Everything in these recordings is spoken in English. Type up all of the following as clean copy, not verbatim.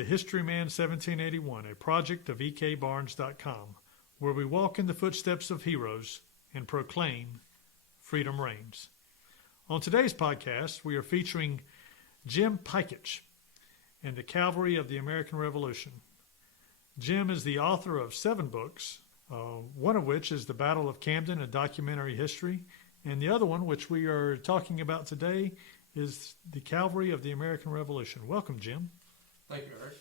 to Historyman 1781, a project of ekbarnes.com, where we walk in the footsteps of heroes and proclaim freedom reigns. On today's podcast, we are featuring Jim Piecuch and the Cavalry of the American Revolution. Jim is the author of 7 books, one of which is The Battle of Camden, a documentary history, and the other one, which we are talking about today, is The Cavalry of the American Revolution. Welcome, Jim. Thank you, Eric.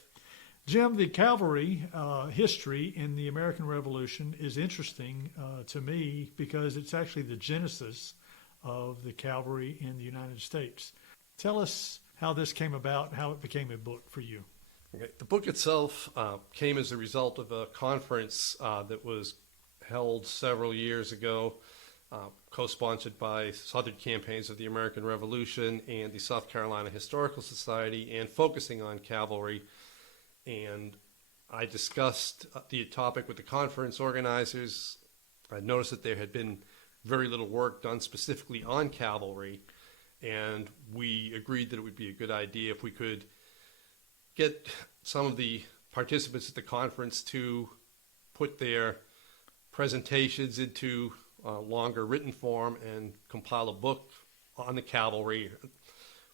Jim, the cavalry history in the American Revolution is interesting to me because it's actually the genesis of the cavalry in the United States. Tell us how this came about, how it became a book for you. Okay. The book itself came as a result of a conference that was held several years ago, co-sponsored by Southern Campaigns of the American Revolution and the South Carolina Historical Society, and focusing on cavalry. And I discussed the topic with the conference organizers. I noticed that there had been very little work done specifically on cavalry, and we agreed that it would be a good idea if we could get some of the participants at the conference to put their presentations into longer written form and compile a book on the cavalry.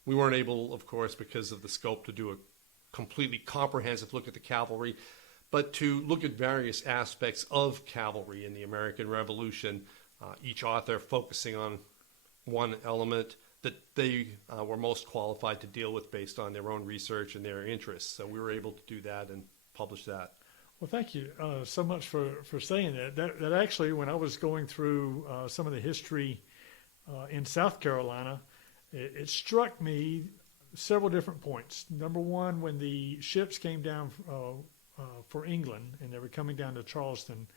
We weren't able, of course, because of the scope, to do a completely comprehensive look at the cavalry, but to look at various aspects of cavalry in the American Revolution, each author focusing on one element that they were most qualified to deal with based on their own research and their interests. So we were able to do that and publish that. Well, thank you so much for saying that. That actually, when I was going through some of the history in South Carolina, it struck me several different points. Number one, when the ships came down for England and they were coming down to Charleston,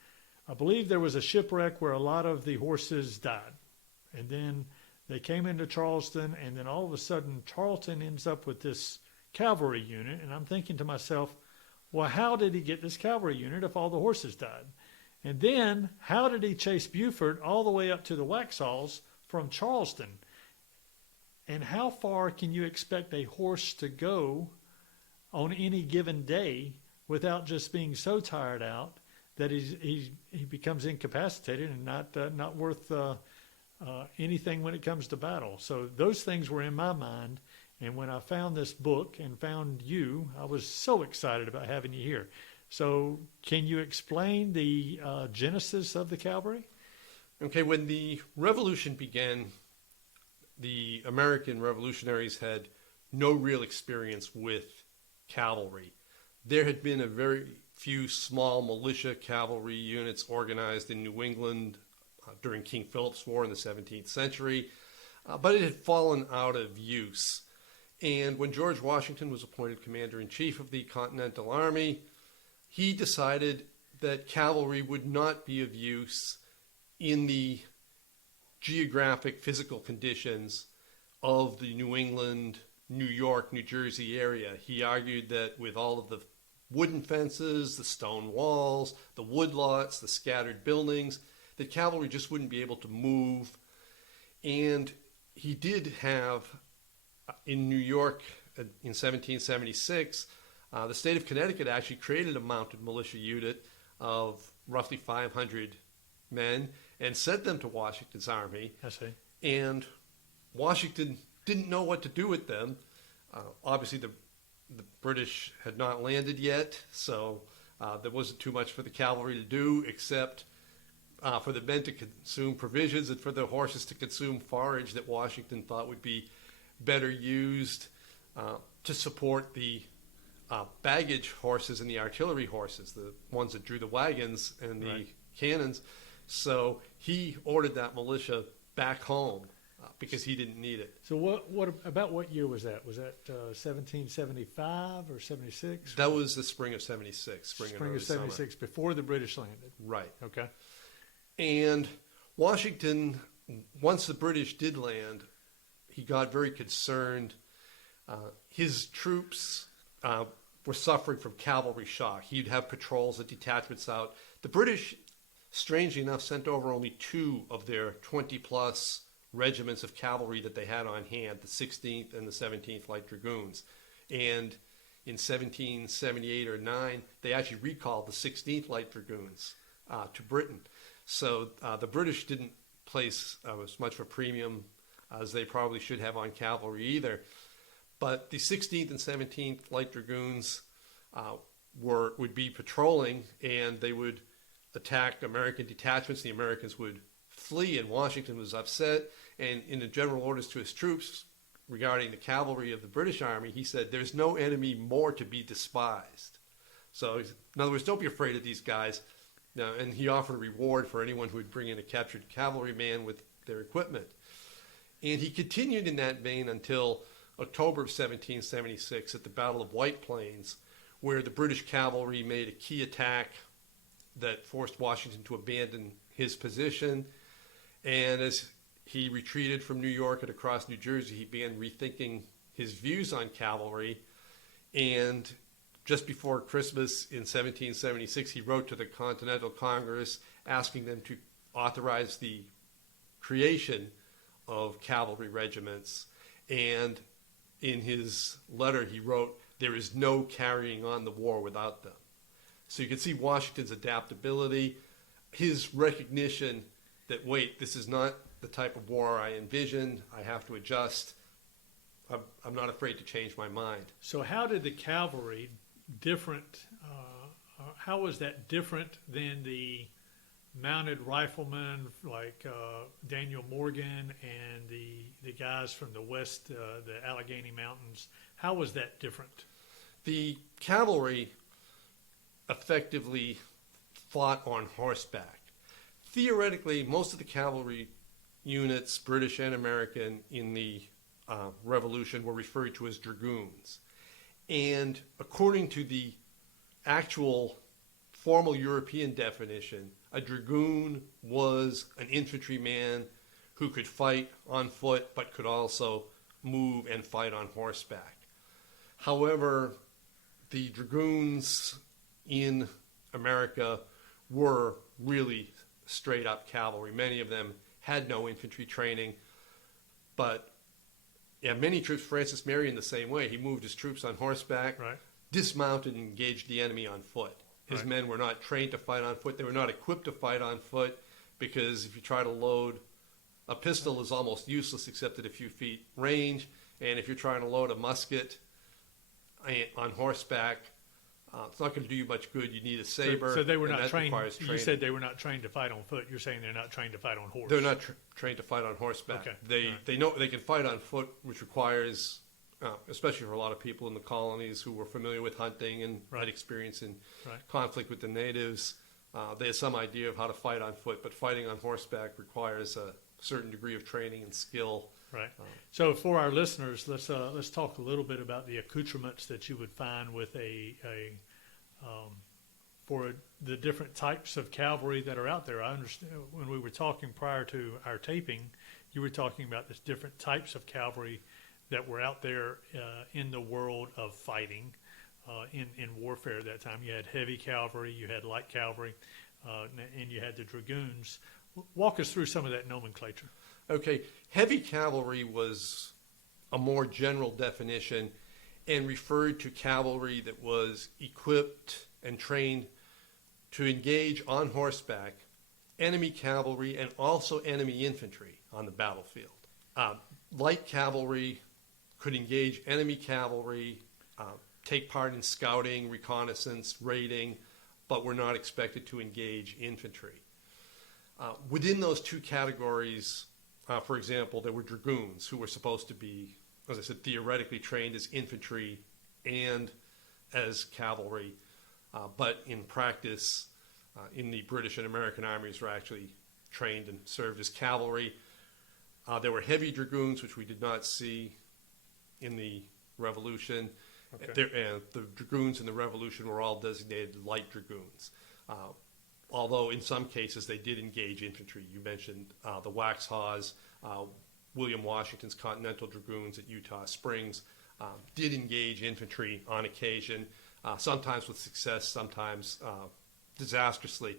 I believe there was a shipwreck where a lot of the horses died. And then they came into Charleston, and then all of a sudden Charleston ends up with this cavalry unit. And I'm thinking to myself, well, how did he get this cavalry unit if all the horses died? And then how did he chase Buford all the way up to the Waxhaws from Charleston? And how far can you expect a horse to go on any given day without just being so tired out that he becomes incapacitated and not worth anything when it comes to battle? So those things were in my mind. And when I found this book and found you, I was so excited about having you here. So can you explain the genesis of the cavalry? Okay, when the revolution began, the American revolutionaries had no real experience with cavalry. There had been a very few small militia cavalry units organized in New England during King Philip's War in the 17th century, but it had fallen out of use. And when George Washington was appointed commander-in-chief of the Continental Army, he decided that cavalry would not be of use in the geographic physical conditions of the New England, New York, New Jersey area. He argued that with all of the wooden fences, the stone walls, the woodlots, the scattered buildings, that cavalry just wouldn't be able to move. And he did have, in New York in 1776, the state of Connecticut actually created a mounted militia unit of roughly 500 men and sent them to Washington's army. I see. And Washington didn't know what to do with them. Obviously, the British had not landed yet, so there wasn't too much for the cavalry to do except for the men to consume provisions and for the horses to consume forage that Washington thought would be better used to support the baggage horses and the artillery horses, the ones that drew the wagons and the cannons. So he ordered that militia back home because he didn't need it. So what year was that? Was that 1775 or 76? That was the spring of 76. Spring of 76, summer. Before the British landed. Right. Okay. And Washington, once the British did land, he got very concerned. His troops were suffering from cavalry shock. He'd have patrols and detachments out. The British, strangely enough, sent over only 2 of their 20-plus regiments of cavalry that they had on hand, the 16th and the 17th Light Dragoons. And in 1778 or 9, they actually recalled the 16th Light Dragoons to Britain. So the British didn't place as much of a premium as they probably should have on cavalry either. But the 16th and 17th Light Dragoons would be patrolling, and they would attack American detachments. The Americans would flee, and Washington was upset. And in the general orders to his troops regarding the cavalry of the British Army, he said, "There's no enemy more to be despised." So, in other words, don't be afraid of these guys. Now, and he offered a reward for anyone who would bring in a captured cavalryman with their equipment. And he continued in that vein until October of 1776 at the Battle of White Plains, where the British cavalry made a key attack that forced Washington to abandon his position. And as he retreated from New York and across New Jersey, he began rethinking his views on cavalry. And just before Christmas in 1776, he wrote to the Continental Congress asking them to authorize the creation of cavalry regiments. And in his letter, he wrote, "There is no carrying on the war without them." So you can see Washington's adaptability, his recognition that, wait, this is not the type of war I envisioned. I have to adjust. I'm not afraid to change my mind. So how did the cavalry how was that different than the mounted riflemen like Daniel Morgan and the guys from the west, the Allegheny Mountains? How was that different? The cavalry effectively fought on horseback. Theoretically, most of the cavalry units, British and American, in the Revolution were referred to as dragoons. And according to the actual formal European definition, a dragoon was an infantryman who could fight on foot but could also move and fight on horseback. However, the dragoons in America were really straight up cavalry. Many of them had no infantry training, but many troops, Francis Marion the same way, he moved his troops on horseback, Right. dismounted and engaged the enemy on foot. His Right. men were not trained to fight on foot. They were not equipped to fight on foot, because if you try to load a pistol is almost useless except at a few feet range. And if you're trying to load a musket on horseback, it's not going to do you much good. You need a saber. So they were and not that trained. requires You training. said they were not trained to fight on foot. You're saying they're not trained to fight on horse. They're not trained to fight on horseback. Okay. They All right. they know they can fight on foot, which requires, especially for a lot of people in the colonies who were familiar with hunting and Right. had experience in Right. conflict with the natives. They had some idea of how to fight on foot, but fighting on horseback requires a certain degree of training and skill. Right. So for our listeners, let's talk a little bit about the accoutrements that you would find with for the different types of cavalry that are out there. I understand when we were talking prior to our taping, you were talking about the different types of cavalry that were out there in the world of fighting in warfare at that time. You had heavy cavalry, you had light cavalry, and you had the dragoons. Walk us through some of that nomenclature. Okay, heavy cavalry was a more general definition and referred to cavalry that was equipped and trained to engage on horseback enemy cavalry and also enemy infantry on the battlefield. Light cavalry could engage enemy cavalry, take part in scouting, reconnaissance, raiding, but were not expected to engage infantry. Within those two categories, for example, there were dragoons who were supposed to be, as I said, theoretically trained as infantry and as cavalry, but in practice, in the British and American armies, were actually trained and served as cavalry. There were heavy dragoons, which we did not see in the Revolution. Okay. The dragoons in the Revolution were all designated light dragoons. Although in some cases they did engage infantry. You mentioned the Waxhaws, William Washington's Continental Dragoons at Utah Springs did engage infantry on occasion, sometimes with success, sometimes disastrously.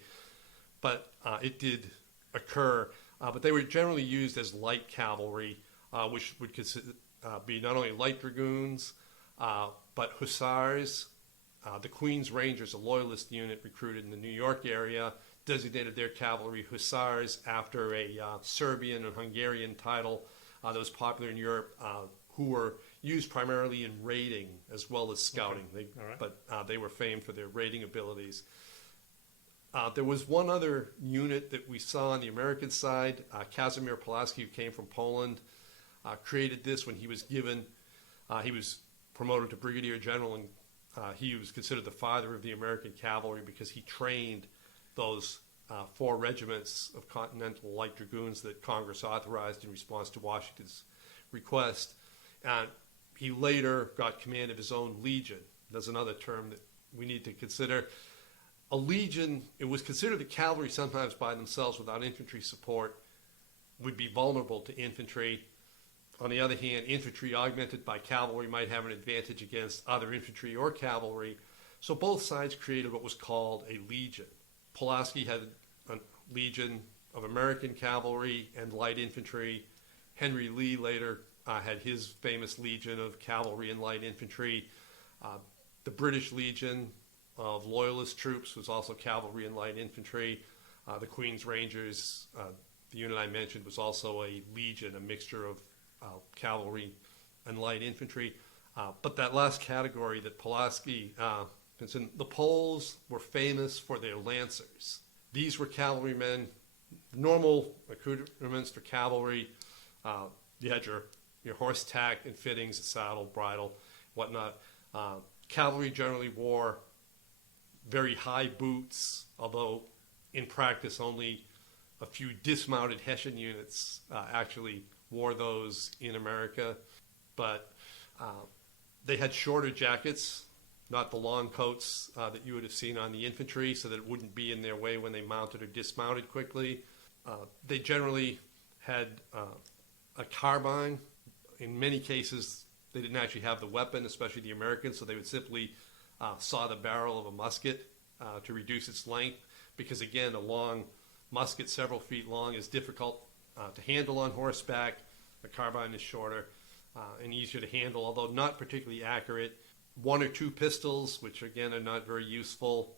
But it did occur. But they were generally used as light cavalry, which would be not only light dragoons, But Hussars, the Queen's Rangers, a loyalist unit recruited in the New York area, designated their cavalry Hussars after a Serbian and Hungarian title that was popular in Europe, who were used primarily in raiding as well as scouting. Okay. All right. But they were famed for their raiding abilities. There was one other unit that we saw on the American side. Kasamir Pulaski, who came from Poland, created this when he was he was promoted to brigadier general, and he was considered the father of the American cavalry because he trained those 4 regiments of Continental Light Dragoons that Congress authorized in response to Washington's request. And he later got command of his own legion. That's another term that we need to consider. A legion, it was considered that cavalry sometimes by themselves without infantry support would be vulnerable to infantry. On the other hand, infantry augmented by cavalry might have an advantage against other infantry or cavalry. So both sides created what was called a legion. Pulaski had a legion of American cavalry and light infantry. Henry Lee later had his famous legion of cavalry and light infantry. The British Legion of Loyalist troops was also cavalry and light infantry. The Queen's Rangers, the unit I mentioned, was also a legion, a mixture of cavalry and light infantry. But that last category that Pulaski mentioned, the Poles were famous for their lancers. These were cavalrymen, normal accoutrements for cavalry. You had your horse tack and fittings, a saddle, bridle, whatnot. Cavalry generally wore very high boots, although in practice only a few dismounted Hessian units actually wore those in America. But they had shorter jackets, not the long coats that you would have seen on the infantry, so that it wouldn't be in their way when they mounted or dismounted quickly. They generally had a carbine. In many cases, they didn't actually have the weapon, especially the Americans, so they would simply saw the barrel of a musket to reduce its length, because again, a long musket, several feet long, is difficult to handle on horseback. The carbine is shorter and easier to handle, although not particularly accurate. 1 or 2 pistols, which again are not very useful,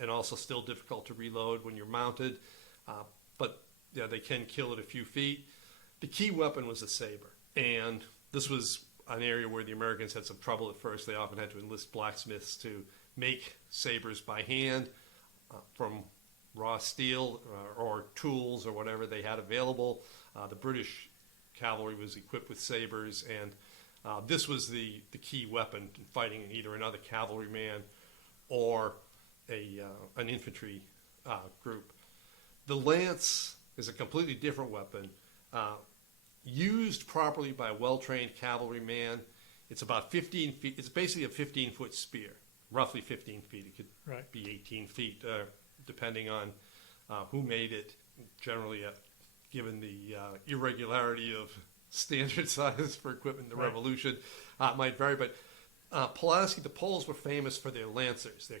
and also still difficult to reload when you're mounted, but yeah, they can kill at a few feet. The key weapon was a saber, and this was an area where the Americans had some trouble at first. They often had to enlist blacksmiths to make sabers by hand from raw steel or tools or whatever they had available. The British cavalry was equipped with sabers, and this was the key weapon in fighting either another cavalryman or an infantry group. The lance is a completely different weapon. Used properly by a well-trained cavalryman, it's about 15 feet. It's basically a 15-foot spear, roughly 15 feet. It could be 18 feet, depending on who made it. Generally, given the irregularity of standard size for equipment in the Revolution, it might vary. But Pulaski, the Poles were famous for their lancers, their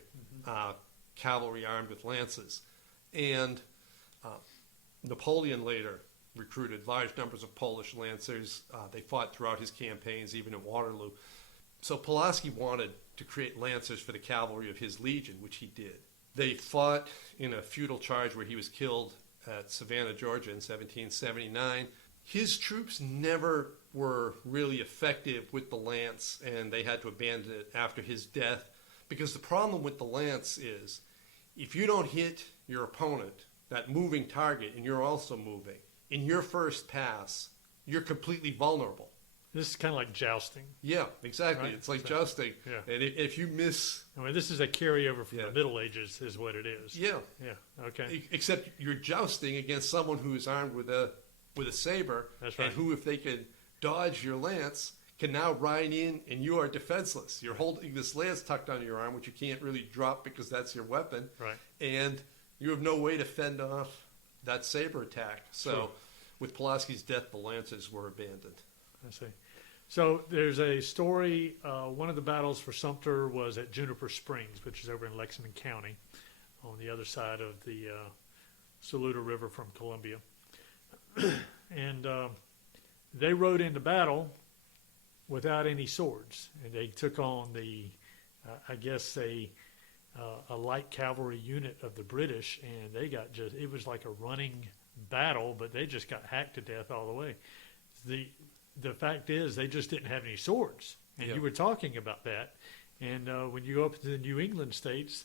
cavalry armed with lances. And Napoleon later recruited large numbers of Polish lancers. They fought throughout his campaigns, even at Waterloo. So Pulaski wanted to create lancers for the cavalry of his legion, which he did. They fought in a futile charge where he was killed at Savannah, Georgia in 1779. His troops never were really effective with the lance, and they had to abandon it after his death, because the problem with the lance is if you don't hit your opponent, that moving target, and you're also moving, in your first pass, you're completely vulnerable. This is kind of like jousting. Yeah, exactly. Right? It's like jousting. Yeah. And if you miss... I mean, this is a carryover from the Middle Ages is what it is. Yeah. Yeah, okay. Except you're jousting against someone who is armed with a saber. That's right. And who, if they can dodge your lance, can now ride in, and you are defenseless. You're holding this lance tucked under your arm, which you can't really drop because that's your weapon. Right. And you have no way to fend off that saber attack. So with Pulaski's death, the lances were abandoned. I see. So there's a story, one of the battles for Sumter was at Juniper Springs, which is over in Lexington County on the other side of the Saluda River from Columbia. And they rode into battle without any swords, and they took on I guess a light cavalry unit of the British, and they got it was like a running battle, but they just got hacked to death all the way. The fact is, they just didn't have any swords, and you were talking about that. And when you go up to the New England states,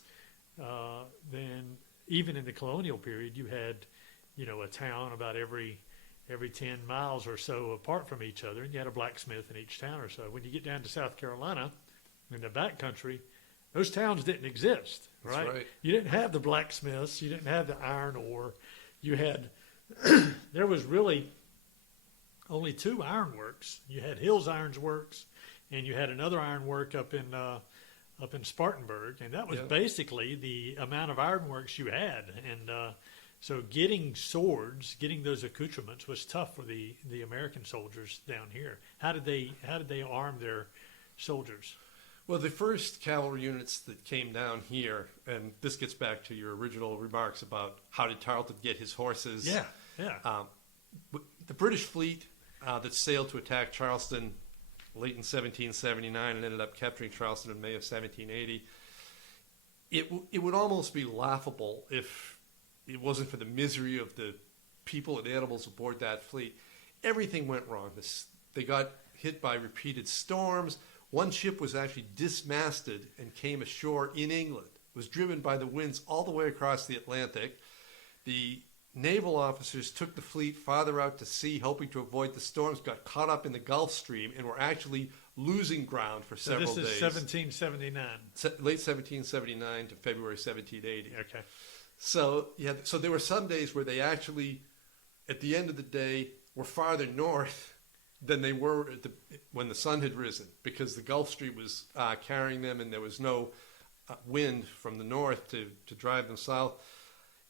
then even in the colonial period, you had, a town about every 10 miles or so apart from each other, and you had a blacksmith in each town or so. When you get down to South Carolina, in the back country, those towns didn't exist, right? That's right. You didn't have the blacksmiths, you didn't have the iron ore. You had, there was really only two ironworks. You had Hills Iron Works, and you had another ironwork up in Spartanburg, and that was basically the amount of ironworks you had. And so getting swords, getting those accoutrements was tough for the American soldiers down here. How did they arm their soldiers? Well, the first cavalry units that came down here, and this gets back to your original remarks about how did Tarleton get his horses. The British fleet that sailed to attack Charleston late in 1779 and ended up capturing Charleston in May of 1780. It would almost be laughable if it wasn't for the misery of the people and animals aboard that fleet. Everything went wrong. They got hit by repeated storms. One ship was actually dismasted and came ashore in England. It was driven by the winds all the way across the Atlantic. The naval officers took the fleet farther out to sea, hoping to avoid the storms, got caught up in the Gulf Stream, and were actually losing ground for several days. This is 1779. Late 1779 to February 1780. Okay. So there were some days where they actually, at the end of the day, were farther north than they were when the sun had risen, because the Gulf Stream was carrying them, and there was no wind from the north to drive them south.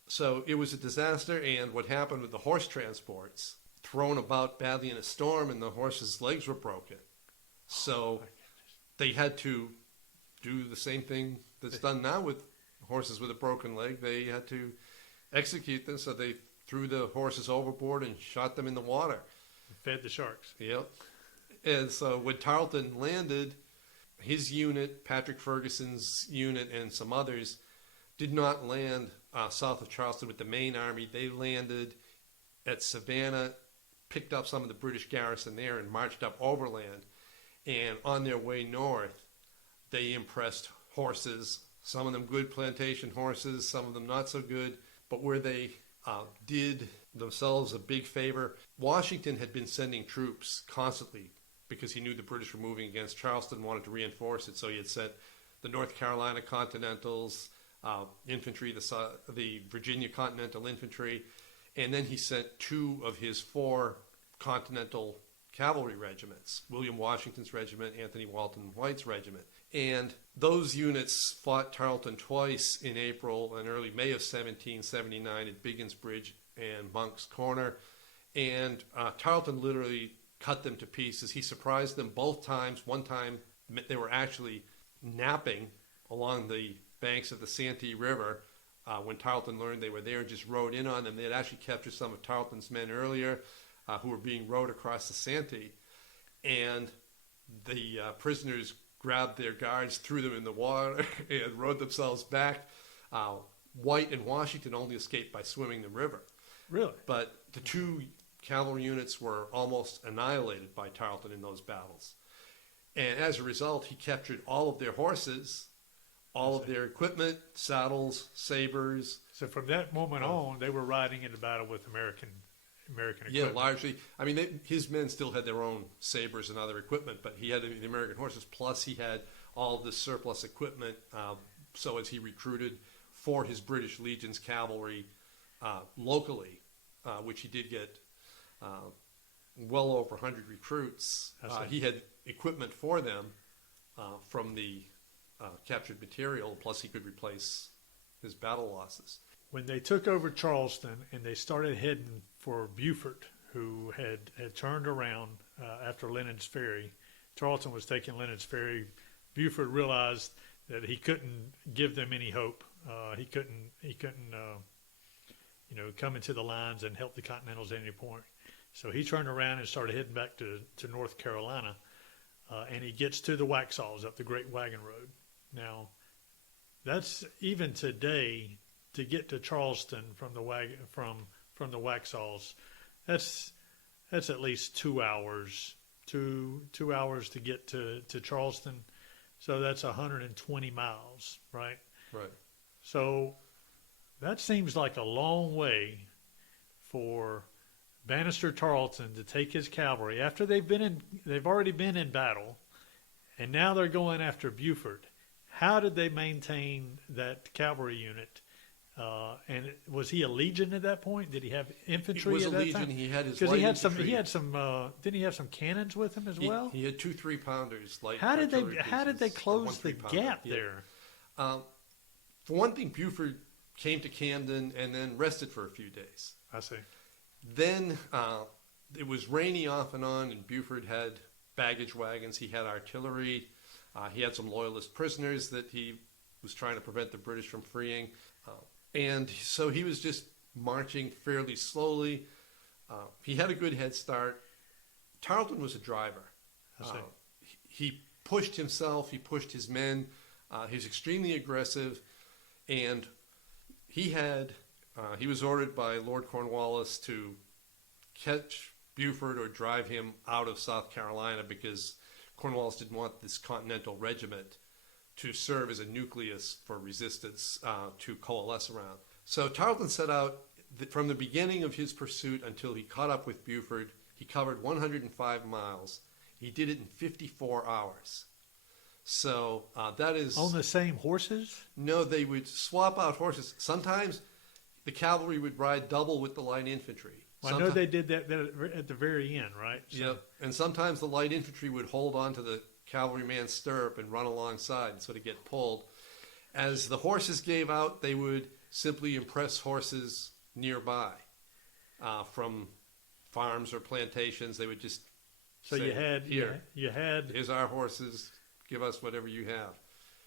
So it was a disaster, and what happened with the horse transports, thrown about badly in a storm, and the horses' legs were broken. So they had to do the same thing that's done now with horses with a broken leg. They had to execute them, so they threw the horses overboard and shot them in the water. Fed the sharks. Yep. And so when Tarleton landed, his unit, Patrick Ferguson's unit, and some others did not land south of Charleston with the main army. They landed at Savannah, picked up some of the British garrison there, and marched up overland. And on their way north, they impressed horses, some of them good plantation horses, some of them not so good. But where they did themselves a big favor, Washington had been sending troops constantly because he knew the British were moving against Charleston, wanted to reinforce it. So he had sent the North Carolina Continentals, infantry, the Virginia Continental Infantry, and then he sent two of his four Continental Cavalry regiments, William Washington's regiment, Anthony Walton White's regiment. And those units fought Tarleton twice in April and early May of 1779 at Biggins Bridge and Monk's Corner. And Tarleton literally cut them to pieces. He surprised them both times. One time they were actually napping along the banks of the Santee River when Tarleton learned they were there and just rode in on them. They had actually captured some of Tarleton's men earlier who were being rowed across the Santee. And the prisoners grabbed their guards, threw them in the water, and rowed themselves back. White and Washington only escaped by swimming the river. Really? But the two cavalry units were almost annihilated by Tarleton in those battles. And as a result, he captured all of their horses, all of their equipment, saddles, sabers. So from that moment on, they were riding into battle with American equipment. Yeah, largely. I mean, his men still had their own sabers and other equipment, but he had the American horses, plus he had all of this surplus equipment. So as he recruited for his British Legion's cavalry locally, which he did get well over 100 recruits, he had equipment for them from the captured material, plus he could replace his battle losses. When they took over Charleston and they started heading for Beaufort, who had turned around after Lennon's Ferry, Tarleton was taking Lennon's Ferry. Beaufort realized that he couldn't give them any hope. He couldn't come into the lines and help the Continentals at any point. So he turned around and started heading back to North Carolina. and he gets to the Waxhaws up the Great Wagon Road. Now, that's even today to get to Charleston from the Waxhaws. That's at least 2 hours. 2 hours to get to Charleston. So that's 120 miles, right? Right. So that seems like a long way for Bannister Tarleton to take his cavalry after they've already been in battle, and now they're going after Buford. How did they maintain that cavalry unit? And was he a legion at that point? Did he have infantry He was at a that legion. time? He had his Because light he infantry. had some. Didn't he have some cannons with him as well? He had 2 3-pounders. Light How did they pieces, close one the 3-pounder. gap Yeah. there? For one thing, Buford came to Camden and then rested for a few days. I see. Then it was rainy off and on, and Buford had baggage wagons. He had artillery. He had some loyalist prisoners that he was trying to prevent the British from freeing. And so he was just marching fairly slowly. He had a good head start. Tarleton was a driver. I see. He pushed himself. He pushed his men. He was extremely aggressive. And he was ordered by Lord Cornwallis to catch Buford or drive him out of South Carolina because Cornwallis didn't want this Continental Regiment to serve as a nucleus for resistance to coalesce around. So Tarleton set out from the beginning of his pursuit until he caught up with Buford. He covered 105 miles. He did it in 54 hours. So that is... On the same horses? No, they would swap out horses. Sometimes the cavalry would ride double with the light infantry. Well, I know they did that at the very end, right? So, Yep. And sometimes the light infantry would hold on to the cavalryman's stirrup and run alongside and sort of get pulled. As the horses gave out, they would simply impress horses nearby from farms or plantations. They would just So say, you had. here's our horses. Give us whatever you have.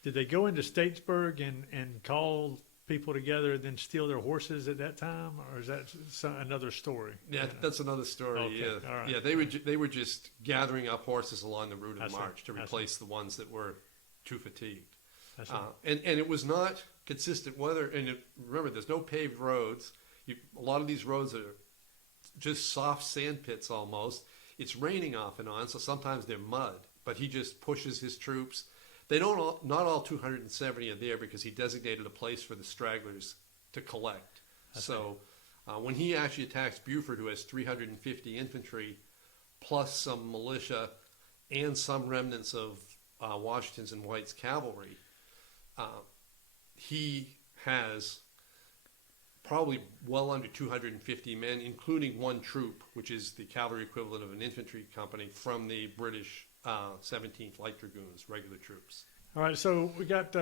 Did they go into Statesburg and call people together and then steal their horses at that time, or is that another story? Yeah, that's another story. Okay, Yeah, all right. yeah. They were just gathering up horses along the route I of see, march to I see. replace the ones that were too fatigued. I see. And it was not consistent weather. And remember, there's no paved roads. A lot of these roads are just soft sand pits almost. It's raining off and on, so sometimes they're mud. But he just pushes his troops. Not all 270 are there because he designated a place for the stragglers to collect. So when he actually attacks Buford, who has 350 infantry, plus some militia and some remnants of Washington's and White's cavalry, he has probably well under 250 men, including one troop, which is the cavalry equivalent of an infantry company from the British 17th Light Dragoons, regular troops. All right, so we got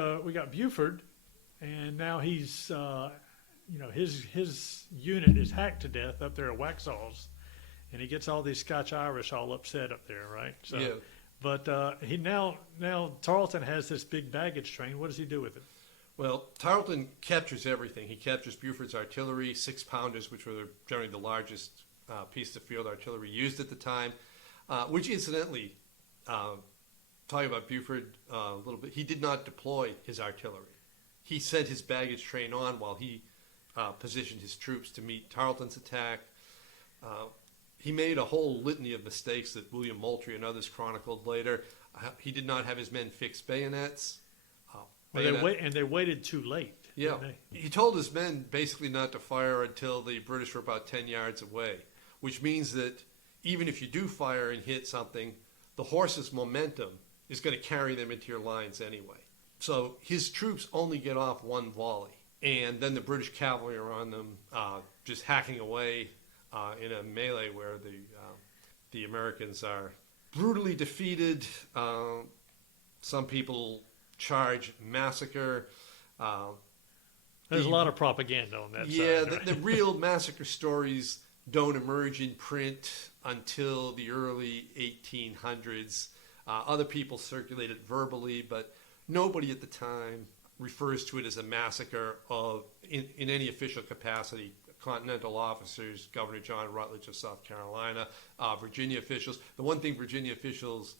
Buford, and now he's his unit is hacked to death up there at Waxhaws, and he gets all these Scotch Irish all upset up there, right? So, Yeah. But he now Tarleton has this big baggage train. What does he do with it? Well, Tarleton captures everything. He captures Buford's artillery, 6-pounders, which were generally the largest piece of field artillery used at the time, which incidentally, talking about Buford a little bit, he did not deploy his artillery. He sent his baggage train on while he positioned his troops to meet Tarleton's attack. He made a whole litany of mistakes that William Moultrie and others chronicled later. He did not have his men fix bayonets. They waited too late. Yeah, didn't they? he told his men basically not to fire until the British were about 10 yards away, which means that even if you do fire and hit something, the horse's momentum is going to carry them into your lines anyway. So his troops only get off one volley, and then the British cavalry are on them, just hacking away in a melee where the Americans are brutally defeated. Some people charge, massacre. There's a lot of propaganda on that Yeah, side. Right? the real massacre stories don't emerge in print until the early 1800s. Other people circulate it verbally, but nobody at the time refers to it as a massacre in any official capacity. Continental officers, Governor John Rutledge of South Carolina, Virginia officials. The one thing Virginia officials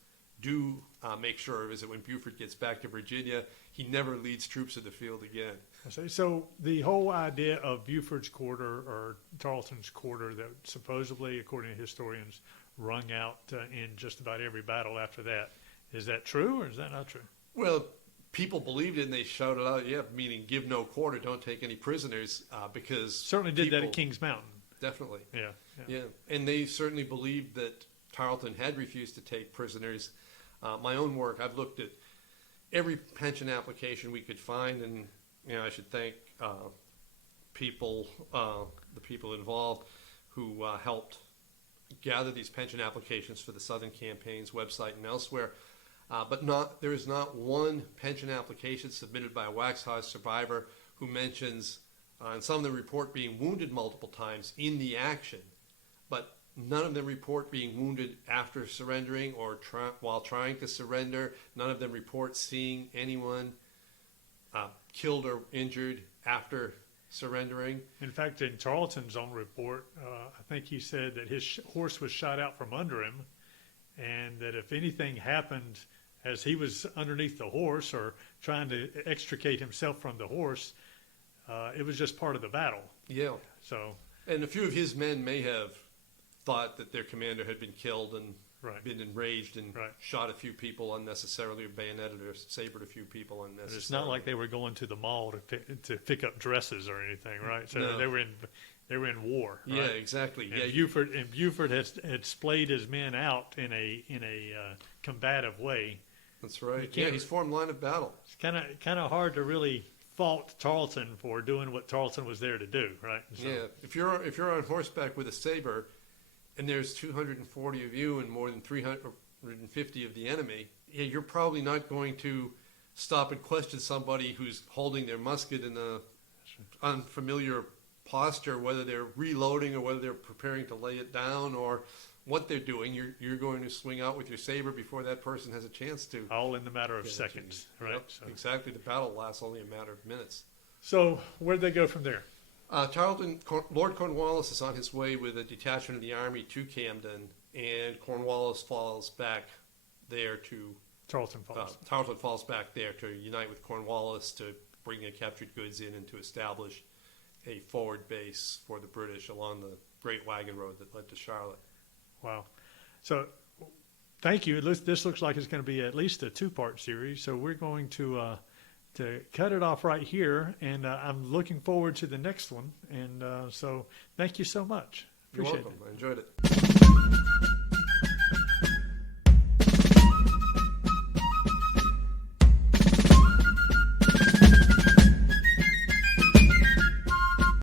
do make sure is that when Buford gets back to Virginia, he never leads troops to the field again. So the whole idea of Buford's quarter or Tarleton's quarter that supposedly, according to historians, rung out in just about every battle after that, is that true or is that not true? Well, people believed it and they shouted out, yeah, meaning give no quarter, don't take any prisoners, because Certainly did that at Kings Mountain. Definitely. Yeah. And they certainly believed that Tarleton had refused to take prisoners. My own work, I've looked at every pension application we could find, and I should thank the people involved who helped gather these pension applications for the Southern Campaign's website and elsewhere. But there is not one pension application submitted by a Waxhaws survivor who mentions, and some of them report being wounded multiple times in the action, but none of them report being wounded after surrendering or while trying to surrender. None of them report seeing anyone killed or injured after surrendering. In fact, in Tarleton's own report, I think he said that his horse was shot out from under him, and that if anything happened as he was underneath the horse or trying to extricate himself from the horse, it was just part of the battle. Yeah. So, and a few of his men may have thought that their commander had been killed and been enraged and shot a few people unnecessarily, or bayoneted or sabred a few people unnecessarily. But it's not like they were going to the mall to pick up dresses or anything, right? So no. they were in war. Right? Yeah, exactly. And Buford had splayed his men out in a combative way. That's right. Yeah, he's formed line of battle. It's kind of hard to really fault Tarleton for doing what Tarleton was there to do, right? So, yeah, if you're on horseback with a saber, and there's 240 of you and more than 350 of the enemy, you're probably not going to stop and question somebody who's holding their musket in a unfamiliar posture, whether they're reloading or whether they're preparing to lay it down or what they're doing. You're going to swing out with your saber before that person has a chance to. All in the matter of seconds, right? Yep, so. Exactly. The battle lasts only a matter of minutes. So where'd they go from there? Lord Cornwallis is on his way with a detachment of the army to Camden, and Cornwallis falls back there to Tarleton Falls. Tarleton falls back there to unite with Cornwallis to bring the captured goods in and to establish a forward base for the British along the Great Wagon Road that led to Charlotte. Wow. So thank you. This looks like it's going to be at least a two-part series. So we're going to cut it off right here, and I'm looking forward to the next one. And so thank you so much. Appreciate You're welcome. I enjoyed it.